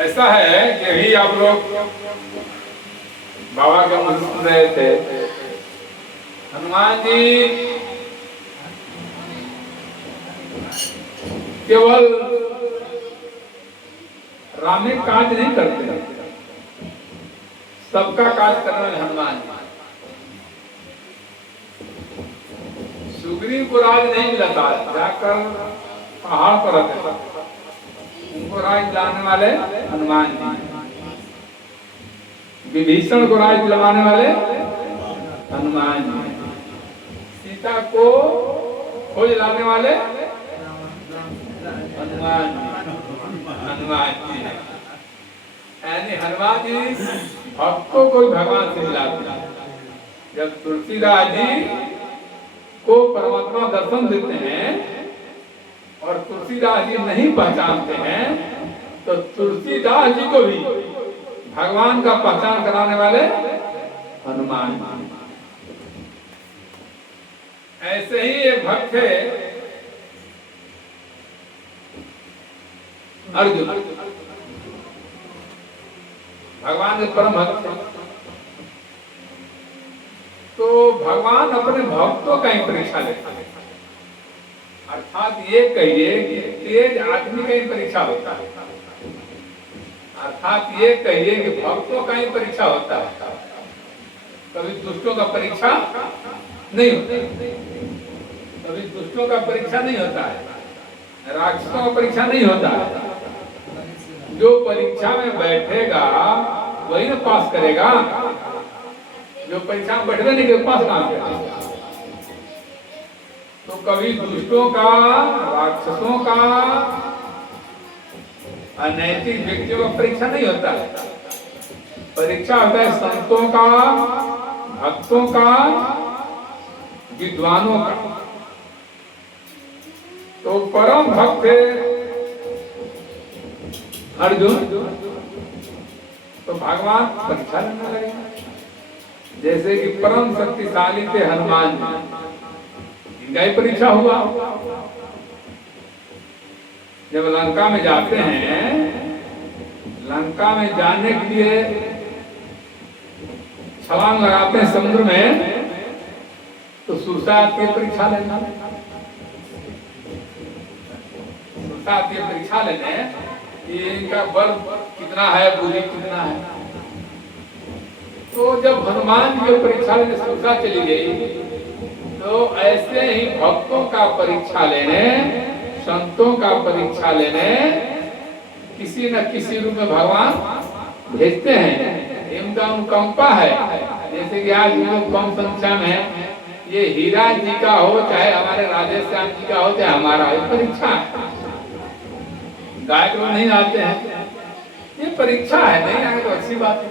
ऐसा है कि अभी आप लोग बाबा के मुझे सुन रहे थे। हनुमान जी केवल रामिक काज नहीं करते, सबका काज करने वाले हनुमान जी। सुग्रीव को राज नहीं मिला था, जाकर पहाड़ पर रहते, उनको राज दिलाने वाले हनुमान जी। विभीषण को राज दिलवाने वाले हनुमान जी। सीता को खोज लाने वाले हनुमान जी। यानी हनुमान जी भक्तों को भगवान से मिलाते। जब तुलसीदास जी को परमात्मा दर्शन देते हैं और तुलसीदास जी नहीं पहचानते हैं, तो तुलसीदास जी को भी भगवान का पहचान कराने वाले हनुमान जी। ऐसे ही एक भक्त है अर्जुन, भगवान के परम भक्त। तो भगवान अपने भक्तों का ही परीक्षा लेते हैं। अर्थात ये कहिए कि तेज आदमी का ही परीक्षा होता है, अर्थात ये कहिए कि भक्तों का ही परीक्षा होता है। कभी दुष्टों का परीक्षा नहीं होता, कभी दुष्टों का परीक्षा नहीं होता है, राक्षसों का परीक्षा नहीं होता है। जो परीक्षा में बैठेगा वही ना पास करेगा। जो परीक्षा में बैठे नहीं के पास कहां करेगा। तो कभी दुष्टों का, राक्षसों का, अनैतिक व्यक्तियों का परीक्षा नहीं होता है। परीक्षा होता है संतों का, भक्तों का, विद्वानों का। तो परम भक्त है अर्जुन, तो भगवान परीक्षा लेने लगे। जैसे कि परम शक्तिशाली थे हनुमान जी, इनका ही परीक्षा हुआ। जब लंका में जाते हैं, लंका में जाने के लिए छलांग लगाते हैं समुद्र में, तो सुरसा आती है परीक्षा लेना। सुरसा आती है परीक्षा लेने कि इनका बल कितना है, बुद्धि कितना है। तो जब हनुमान जी की परीक्षा लेने सुरसा चली गई, तो ऐसे ही भक्तों का परीक्षा लेने, संतों का परीक्षा लेने किसी न किसी रूप में भगवान भेजते हैं। इनका अनुकंपा है। जैसे कि आज हम लोग कम संख्या में, ये हीरा जी का हो चाहे हमारे राधे श्याम जी का हो चाहे हमारा हो, परीक्षा है। गायक लोग नहीं आते हैं, ये परीक्षा है। नहीं आएंगे तो अच्छी बात है,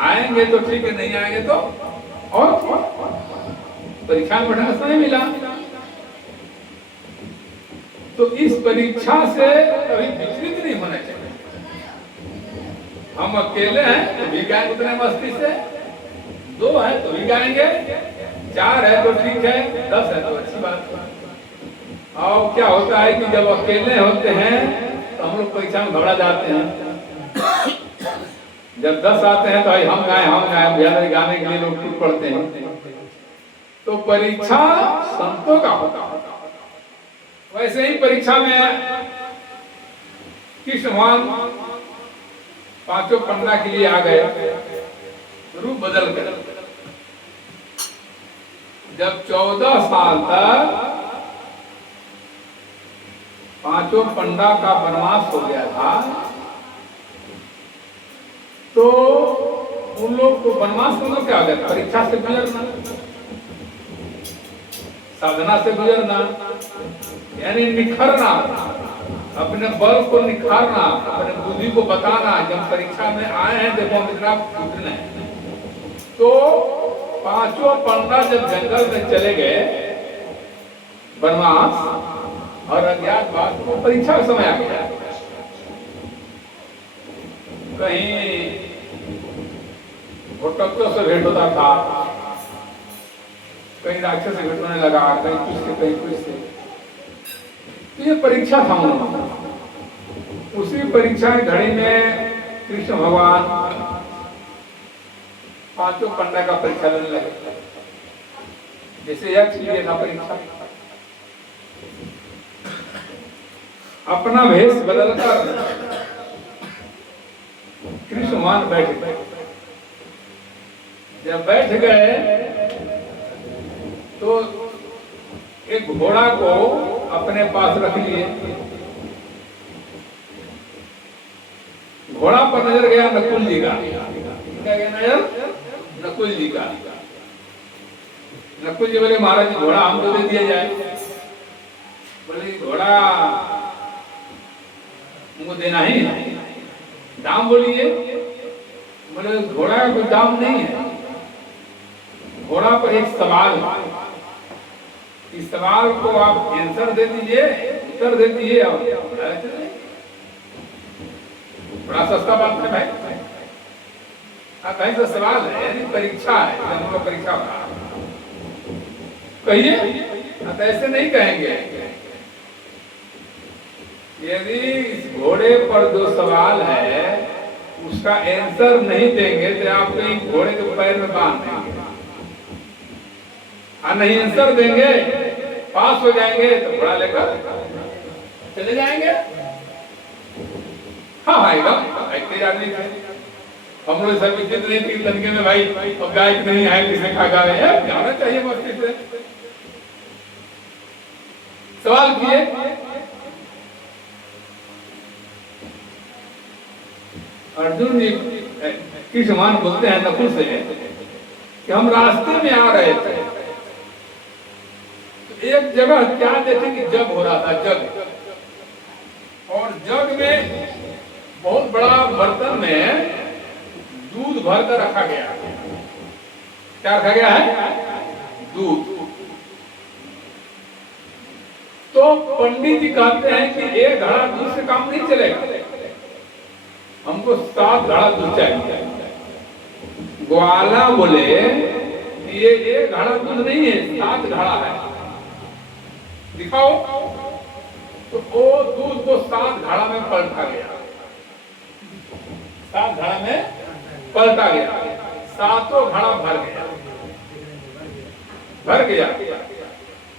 आएंगे तो ठीक है, नहीं आएंगे तो और परीक्षा में बैठने समय मिला। तो इस परीक्षा से कभी विचलित नहीं होना चाहिए। हम अकेले हैं तो भी गाएंगे उतने मस्ती से, 2 है तो भी गाएंगे, 4 है तो ठीक है, 10 है तो अच्छी बात है। और क्या होता है कि जब अकेले होते हैं तो हम लोग परीक्षा में घबरा जाते हैं। जब 10 आते हैं तो हम गाएं भैया गाने के लिए लोग टूट पड़ते हैं। तो परीक्षा संतों का होता है। वैसे ही परीक्षा में कृष्ण भगवान 5 पंडा के लिए आ गए, रूप बदल कर। जब 14 साल तक 5 पंडा का वनवास हो गया था, तो उन लोग को वनवास में क्या हो गया, परीक्षा से गुजरना, साधना से गुजरना, यानी निखरना, अपने बल को निखारना, अपने बुद्धि को बताना। जब परीक्षा में आए हैं, देखो हम इतना उतरना है। तो 5 पंडा जब जंगल में चले गए वनवास और अज्ञातवास, तो परीक्षा का समय आ गया। कहीं भुट्टक्कों से भेंट होता था, कहीं राक्षस से भेंट होने लगा, कहीं कुछ से कहीं कुछ से। तो ये परीक्षा था उन्होंने। उसी परीक्षा की घड़ी में कृष्ण भगवान पांचों पंडा का परीक्षा लेने लगे, जैसे यक्ष लिए था परीक्षा। अपना भेष बदलकर कृष्ण भगवान बैठ गए। जब बैठ गए तो एक घोड़ा को अपने पास रख लिए। घोड़ा पर नजर गया नकुल जी का। क्या गया नजर? नकुल जी का। नकुल जी बोले महाराज जी घोड़ा हमको दे दिया जाए। बोले घोड़ा हमको देना ही है, दाम बोलिए। बोले घोड़ा का कोई दाम नहीं है, घोड़ा पर एक सवाल है, इस सवाल को आप आंसर दे दीजिए, उत्तर दे दीजिए। बड़ा सस्ता बात है भाई। कहीं तो सवाल है, यानी परीक्षा है, हम लोग परीक्षा कहिए तो ऐसे नहीं कहेंगे। यदि इस घोड़े पर जो सवाल है उसका आंसर नहीं देंगे तो आप घोड़े के पैर में बांध देंगे, और नहीं आंसर देंगे पास हो जाएंगे तो घोड़ा लेकर चले जाएंगे। हाँ एकदम ऐसे आदमी हम लोग सब इज्जत नहीं थी तनके में भाई, अब गायक नहीं है किसे खा गा रहे हैं, जाना चाहिए मस्ती से। सवाल किए, अर्जुन जी कृष्ण भगवान बोलते हैं नकुल से कि हम रास्ते में आ रहे थे, तो एक जगह क्या देखे कि जग हो रहा था, जग, और जग में बहुत बड़ा बर्तन में दूध भरकर रखा गया। क्या रखा गया है? दूध। तो पंडित जी कहते हैं कि एक घड़ा दूध से काम नहीं चलेगा, हमको 7 घड़ा दूध चाहिए। ग्वाला बोले कि ये एक घड़ा दूध नहीं है, 7 घड़ा है, दिखाओ। तो वो दूध को 7 घड़ा में पलटा गया, 7 घड़ा में पलटा गया, 7 घड़ा भर गया, भर गया।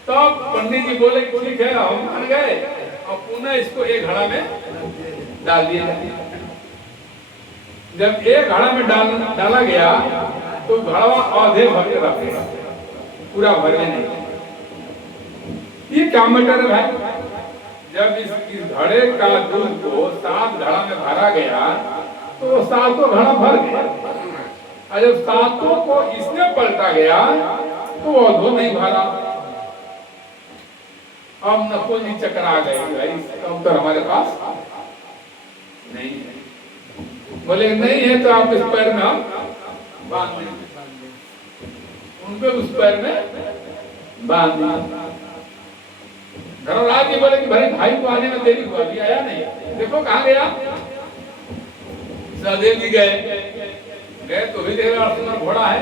तब पंडित जी बोले ठीक है हम मान गए, और पुनः इसको एक घड़ा में डाल दिया। जब एक घड़ा में डाला गया तो घड़ा आधे भर के रख गया, पूरा भर में नहीं। ये क्या मैटर है भाई? जब इस घड़े का दूध को 7 घड़ा में भरा गया तो 7 घड़ा भर गया, और जब 7 को इसने पलटा गया तो वो दो नहीं भरा। अब नकुल जी चकरा गए, भाई इसका उत्तर हमारे पास नहीं है। बोले नहीं है तो आप इस पैर में हम बांध देंगे, उनके उस पैर में बांध देंगे। धर्मराज जी बोले कि भाई को आने में देरी हुआ, अभी आया नहीं, देखो कहाँ गया। सहदेव जी गए तो भी देख रहा घोड़ा है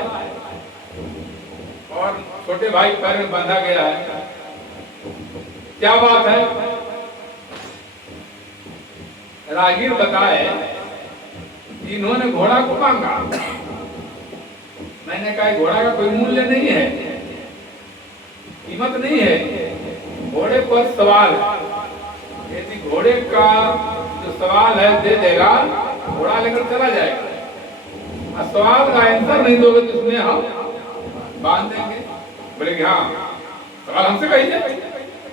और छोटे भाई पैर में बांधा गया है। क्या बात है? रागीर बताए इन्होंने घोड़ा को मांगा। मैंने कहा घोड़ा का कोई मूल्य नहीं है, कीमत नहीं है, घोड़े पर सवाल है। यदि घोड़े का जो सवाल है दे देगा, घोड़ा लेकर चला जाएगा, और सवाल का आंसर नहीं दोगे तो उसमें हम बांध देंगे। बोले कि हाँ सवाल हमसे कहिए,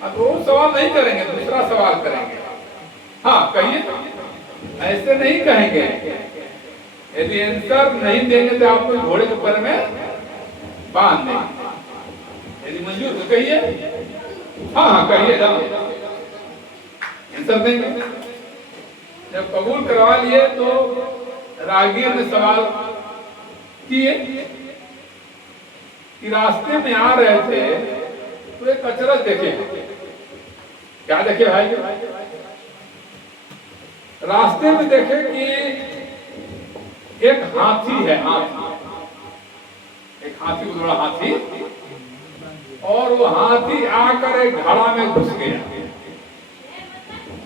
तो वो सवाल नहीं करेंगे, दूसरा सवाल करेंगे। हाँ कहिए, ऐसे नहीं कहेंगे। यदि आंसर नहीं देंगे तो आपको घोड़े के ऊपर में बांध देंगे। यदि मंजूर तो कहिए, हाँ कहिए, आंसर देंगे। जब कबूल करवा लिए तो रागीर ने सवाल किए कि रास्ते में आ रहे थे तो एक अचरज देखे। क्या देखे भाई? रास्ते में देखे कि एक हाथी है, एक हाथी, बड़ा हाथी, और वो हाथी आकर एक घड़ा में घुस गया,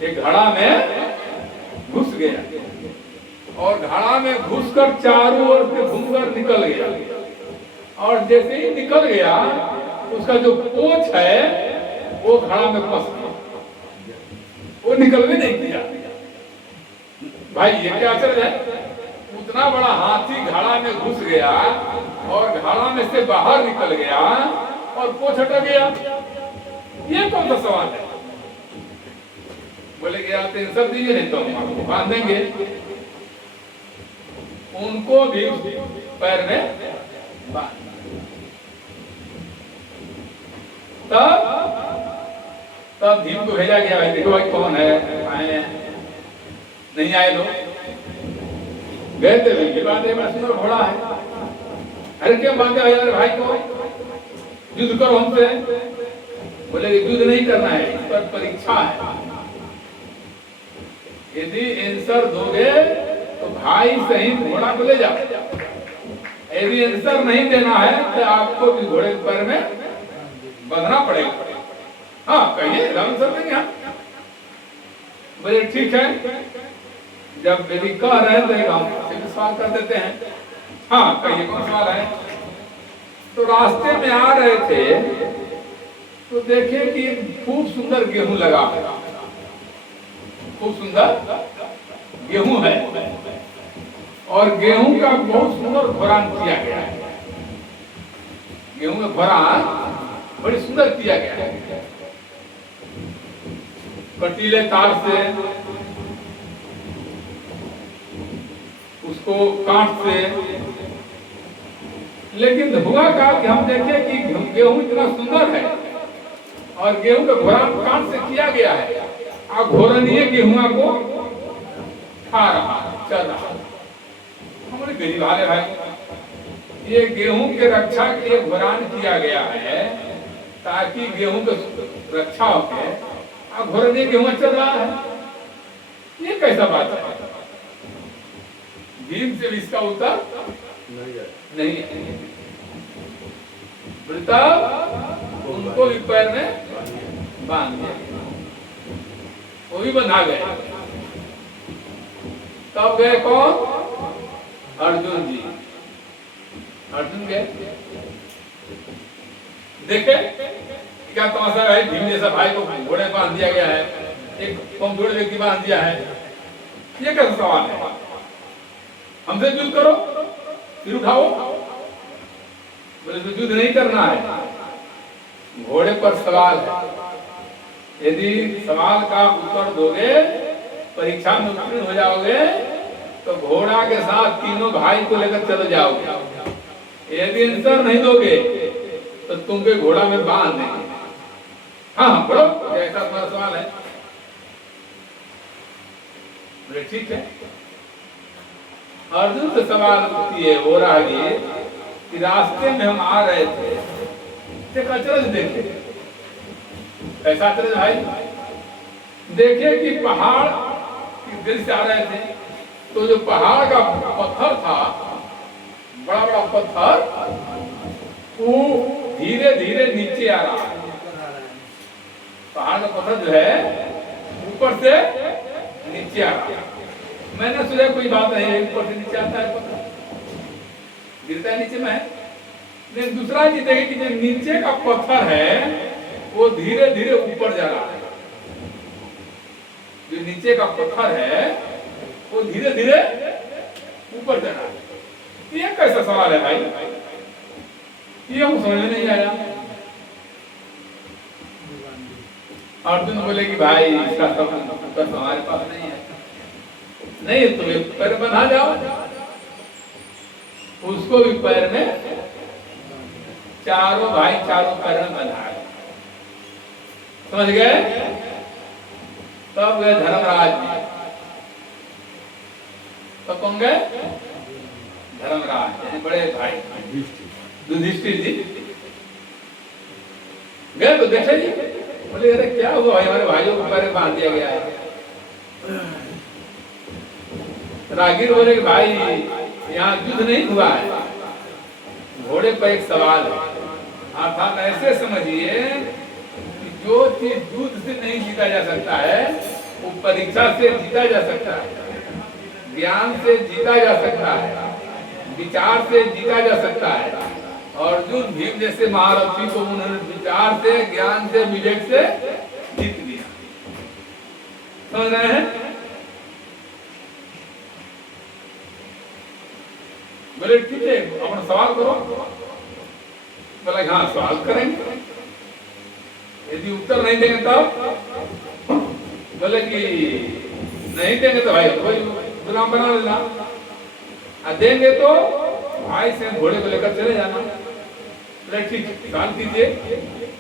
एक घड़ा में गया और घड़ा में घुसकर चारों ओर से घूमकर निकल गया। और जैसे ही निकल गया उसका जो पोंछ है वो घड़ा में फंस गया, वो निकल भी नहीं किया। भाई ये क्या आश्चर्य है, उतना बड़ा हाथी घड़ा में घुस गया और घड़ा में से बाहर निकल गया और पोंछ हट गया। ये कौन सा सवाल है? बोले कि आप इन सब दीजिए नहीं तो हम आपको बांध देंगे। उनको भी पैर में बांध। तब भीम को भेजा गया, भाई देखो भाई कौन है, आए नहीं आए लोग, गए थे भी बांधे, मैं सुना घोड़ा है। अरे क्यों बांधे यार भाई को, युद्ध करो हमसे। बोले युद्ध नहीं करना है, इस पर परीक्षा है, यदि आंसर दोगे तो भाई सहित घोड़ा को ले जाओ, यदि आंसर नहीं देना है तो आपको भी घोड़े के पैर में बंधना पड़ेगा। हाँ कहिए आंसर देंगे हम। बोले ठीक है, जब यदि कह रहे हैं तो हम सवाल कर देते हैं। हाँ कहिए कौन सवाल है? तो रास्ते में आ रहे थे तो देखे कि खूब सुंदर गेहूं लगा, खूब सुंदर गेहूं है और गेहूं का बहुत सुंदर घोरान किया गया है। गेहूं में घोरान बड़ी सुंदर किया गया है, कटीले तार से, उसको कांट से। लेकिन हुआ क्या कि हम देखे कि गेहूं इतना सुंदर है और गेहूं का घोरान कांट से किया गया है, और घोरनीय गेहूं को खा रहा, चल रहा। हमारे गरीब वाले भाई, ये गेहूं के रक्षा के लिए घोरान किया गया है ताकि गेहूं का रक्षा हो के, और घोरनीय गेहूं चल रहा है। ये कैसा बात है? भीम से इसका उत्तर नहीं है। उनको भी पैर में बांध दिया, वो भी बंधा गए। तब गए कौन? अर्जुन जी। अर्जुन गए, देखे क्या तमाशा है, भीम जैसा भाई को घोड़े बांध दिया गया है, एक कमजोर व्यक्ति बांध दिया है। ये कैसा सवाल है? हमसे युद्ध करो फिर उठाओ। बोले तो युद्ध नहीं करना है, घोड़े पर सवाल है, यदि सवाल का उत्तर दोगे, परीक्षा में उत्तीर्ण हो जाओगे तो घोड़ा के साथ तीनों भाई को लेकर चले जाओगे। यदि आंसर नहीं दोगे तो तुमके घोड़ा में बांध देंगे। हाँ बोलो, ऐसा तुम्हारा सवाल है? बोले ठीक है। अर्जुन से सवाल किए हो रहा है कि रास्ते में हम आ रहे थे, एक अचरज देखे। ऐसा अचरज भाई, देखे कि पहाड़ की दिल से आ रहे थे, तो जो पहाड़ का पत्थर था, बड़ा बड़ा पत्थर, वो धीरे धीरे नीचे आ रहा है। पहाड़ का पत्थर जो है ऊपर से नीचे आ रहा है। मैंने सोचा कोई बात नहीं है, ऊपर से नीचे आता है पत्थर, गिरता है नीचे में है। लेकिन दूसरा चीज है कि जो नीचे का पत्थर है वो धीरे धीरे ऊपर जा रहा है। जो नीचे का पत्थर है वो धीरे धीरे ऊपर जा रहा है। ये कैसा सवाल है भाई? ये हम समझ में नहीं आया। अर्जुन बोले कि भाई इसका उत्तर हमारे पास नहीं है। नहीं तुम्हें पैर बंधा जाओ, उसको भी पैर में, चारों भाई चारों पैर में बंधा है। समझ गए? तब गए धर्मराज जी। तो कौन गए? धर्मराज यानी बड़े भाई युधिष्ठिर जी गए। तो देखा जी, बोले अरे क्या हुआ भाई, हमारे भाइयों को पैर बांध दिया गया है। रागिर बोले कि भाई यहाँ युद्ध नहीं हुआ है, घोड़े पर एक सवाल है। अर्थात ऐसे समझिए कि जो चीज युद्ध से नहीं जीता जा सकता है वो परीक्षा से जीता जा सकता है। ज्ञान से जीता जा सकता है, विचार से जीता जा सकता है। अर्जुन भीम जैसे महारथी को उन्होंने विचार से, ज्ञान से, विवेक से जीत लिया। समझ रहे हैं? बोले ठीक है, अपना सवाल करो। बोला हाँ सवाल करेंगे, यदि उत्तर नहीं देंगे तब? बोले कि नहीं देंगे तो भाई गुलाम बना लेना, और देंगे तो भाई से घोड़े को लेकर चले जाना। बोले ठीक, सवाल कीजिए,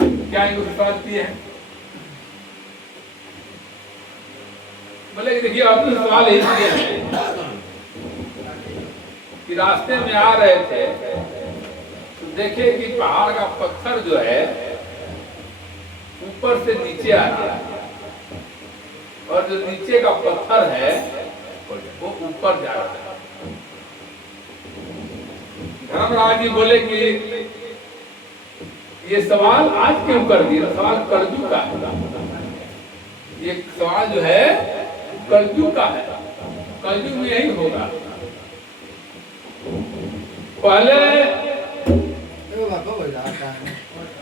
क्या इनको सवाल किए हैं? बोले कि देखिए आपने सवाल यही किया है कि रास्ते में आ रहे थे तो देखे कि पहाड़ का पत्थर जो है ऊपर से नीचे आ रहा है, और जो नीचे का पत्थर है वो ऊपर जा रहा है। धर्मराज जी बोले कि ये सवाल आज क्यों कर दिया? सवाल कलयुग का है, ये सवाल जो है कलयुग का है, कलयुग में यही होगा। पहले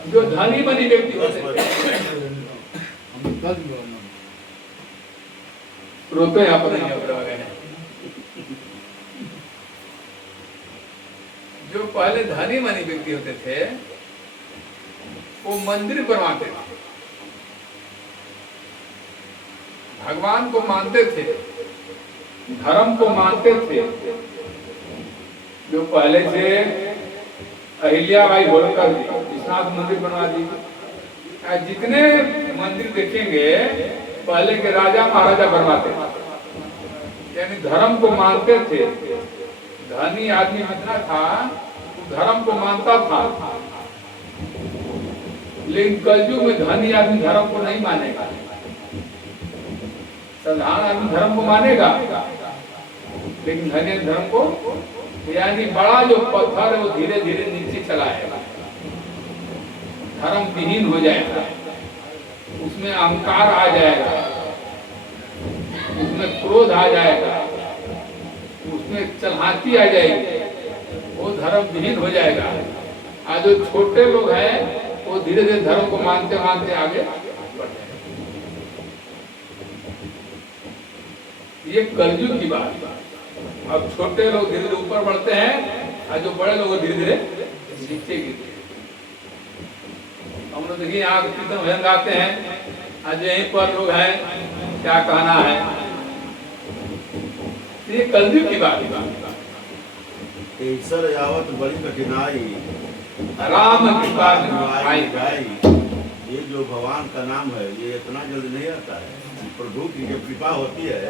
जो धनी बनी व्यक्ति होते रोते यहाँ पर नहीं, जो पहले धनी मनी व्यक्ति होते थे वो मंदिर बनवाते थे, भगवान को मानते थे, धर्म को मानते थे। जो पहले से अहिल्याबाई होलकर विश्वनाथ मंदिर बनवा दी, जितने मंदिर देखेंगे पहले के राजा महाराजा बनवाते थे, यानी धर्म को मानते थे। धनी आदमी जितना था वो धर्म को मानता था, लेकिन कलयुग में धनी आदमी धर्म को नहीं मानेगा, साधारण आदमी धर्म को मानेगा, लेकिन धनी धर्म को, यानी बड़ा जो पत्थर है वो धीरे धीरे नीचे चला आएगा, धर्म विहीन हो जाएगा, उसमें अहंकार आ जाएगा, उसमें क्रोध आ जाएगा, उसमें चलाकी आ जाएगी, वो धर्म विहीन हो जाएगा। आज जो छोटे लोग हैं वो धीरे धीरे धर्म को मानते मानते आगे बढ़ जाएंगे। ये कलयुग की बात है। अब छोटे लोग धीरे धीरे ऊपर बढ़ते हैं और जो बड़े लोग धीरे धीरे नीचे गिरते हैं। हम लोग देखिए यहाँ कीर्तन भजन गाते हैं, आज यहीं पर लोग हैं, क्या कहना है, ये कलयुग की बात है। ईश्वर यावत बड़ी कठिनाई, राम की बात आई। ये जो भगवान का नाम है ये इतना जल्दी नहीं आता है, प्रभु की जब कृपा होती है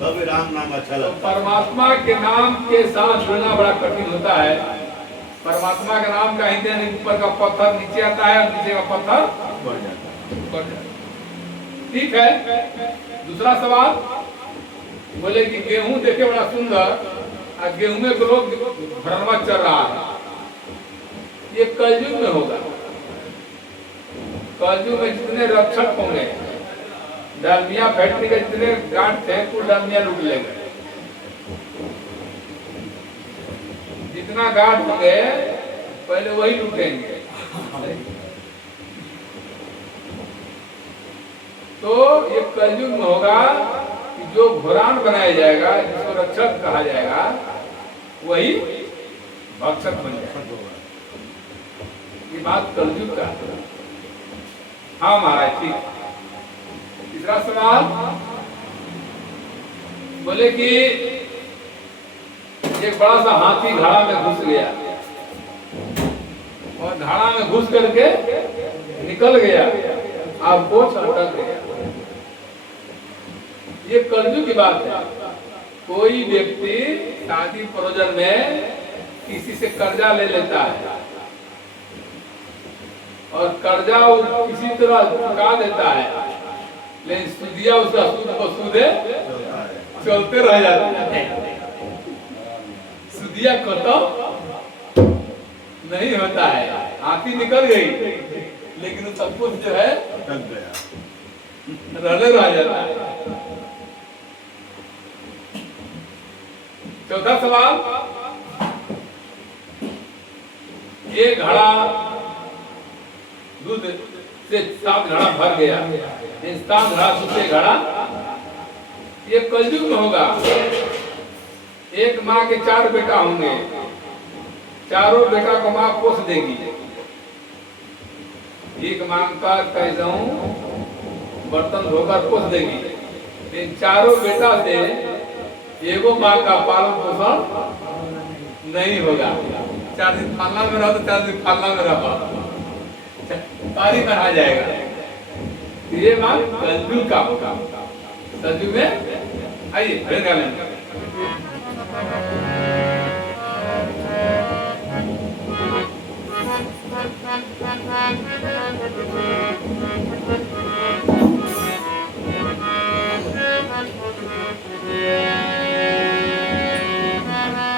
तब राम नाम अच्छा लगता है। परमात्मा के नाम के साथ जुड़ना बड़ा कठिन होता है। परमात्मा का नाम का हिंदे नहीं, ऊपर का पत्थर नीचे आता है और नीचे का पत्थर बढ़ जाता है। ठीक है। दूसरा सवाल, बोले कि गेहूं देखे बड़ा सुंदर और गेहूं में लोग भ्रमण चल रहा है, ये कलयुग में होगा। कलयुग में जितने रक्षक होंगे, डालमिया फैक्ट्री के जितने गार्ड थे कुल डालमिया लूट ले गए, जितना गार्ड होंगे पहले वही लूटेंगे। तो ये कलयुग में होगा कि जो घुरान बनाया जाएगा, जिसको रक्षक कहा जाएगा, वही भक्षक बन जाएगा। ये बात कलयुग का। हाँ महाराज, ठीक। तीसरा सवाल, बोले कि एक बड़ा सा हाथी घड़ा में घुस गया और घड़ा में घुस करके निकल गया, आप बोझ अटक गया। ये कलयुग की बात है। कोई व्यक्ति शादी प्रयोजन में किसी से कर्जा ले लेता है और कर्जा वो किसी तरह चुका देता है, लेकिन सुदिया उसका सूद बसूदे चलते रह जाता है। सुदिया खत्म नहीं होता है। हाथी निकल गई लेकिन सब कुछ जो है रहने रह जाता है। चौथा सवाल, ये घड़ा दूध से 7 घड़ा भर गया, इन 7 घड़ा से घड़ा ये कलयुग में होगा। एक माँ के 4 बेटा होंगे, चारों बेटा को माँ पोस देगी। एक माँ का कैसा बर्तन धोकर पोस देगी। इन चारों बेटा से एगो माँ का पालन पोषण नहीं होगा। 4 दिन फालना में रहो तो 4 दिन फालना में रहो, तारीख आ जाएगा। ये माँ कलयुग का होगा। कलयुग में आइए फिर गालें।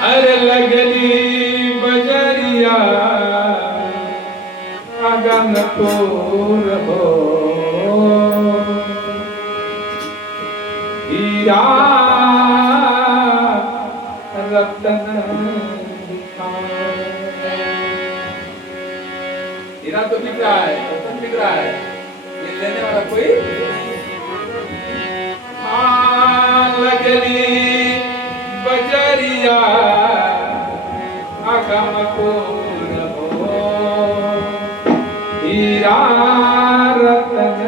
अरे लगली बजरिया अगन तोर हो, हीरा रतन हीरा तो बिक रहा है, रतन बिक रहा है, ये लेने वाला कोई? लगली बजरिया अगम तोर हो, हीरा रतन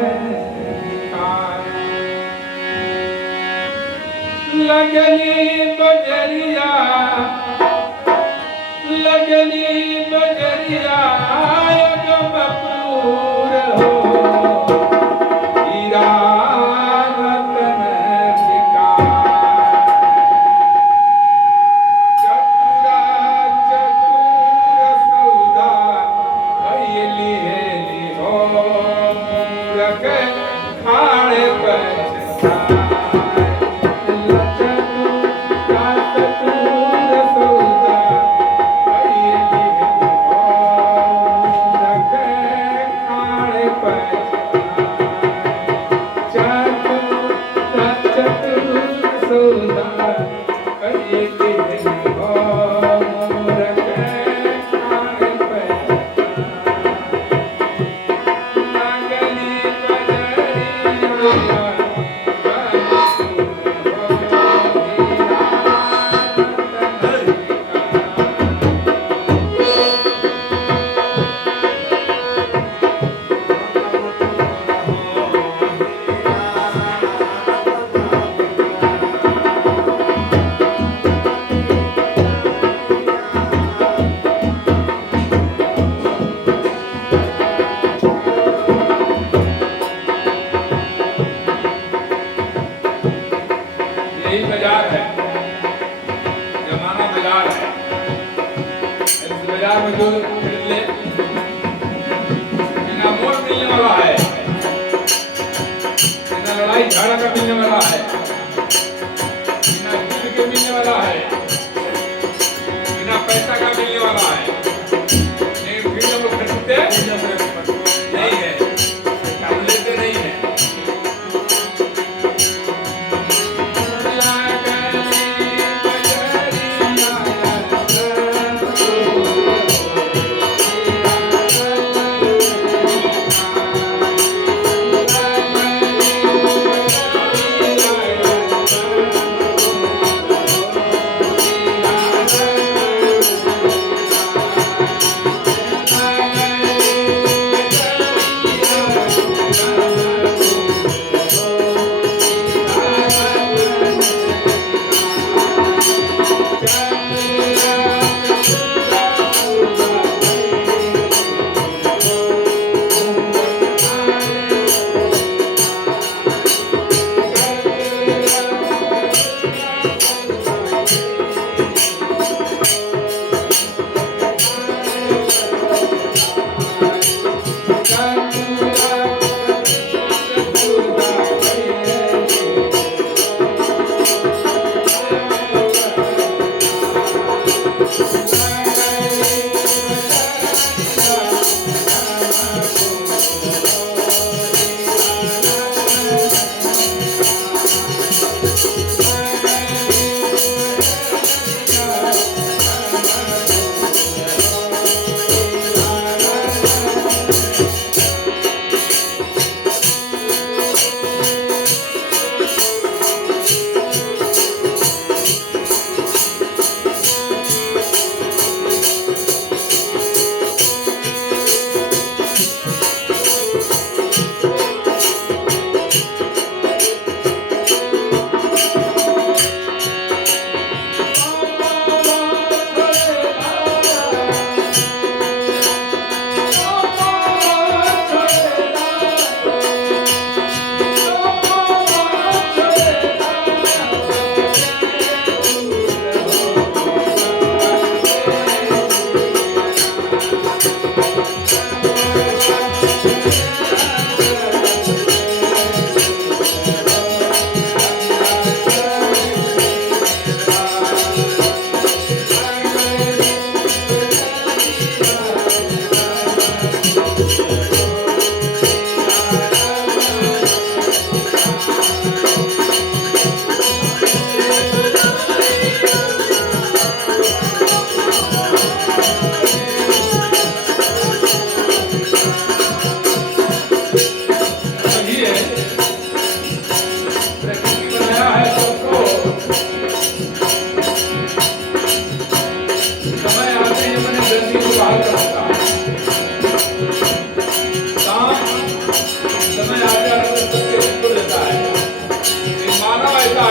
लगली बजरिया, लगली बजरिया अगम तोर हो, हीरा रतन बाजार में जो मिलने बिना मोल मिलने वाला है, बिना लड़ाई झगड़ा का मिलने वाला है, बिना युद्ध के मिलने वाला है, बिना पैसा का मिलने वाला है। लेकिन फिर जब लोग खरीदते नहीं है, लेते नहीं है।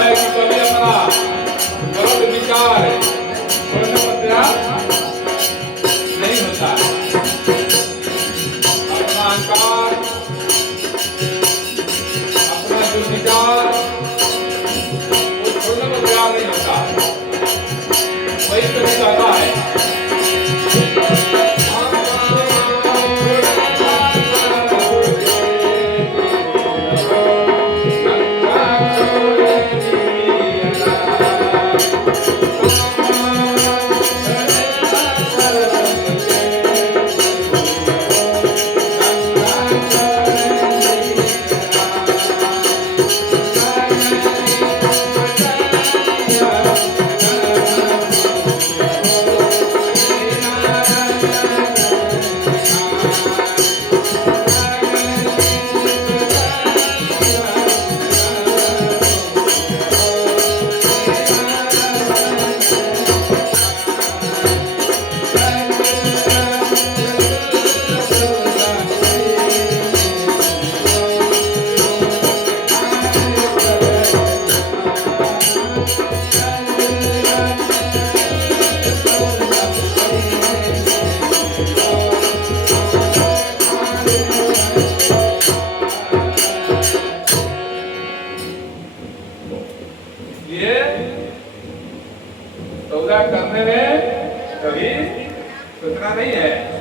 है कि कभी अपना गलत विचार छोड़ने पर तैयार नहीं होता है। अपना अहंकार, अपना जो विचार वो छोड़ने पर तैयार नहीं होता। वही कभी कहता है ये सौदा करने में कभी सोचना नहीं है।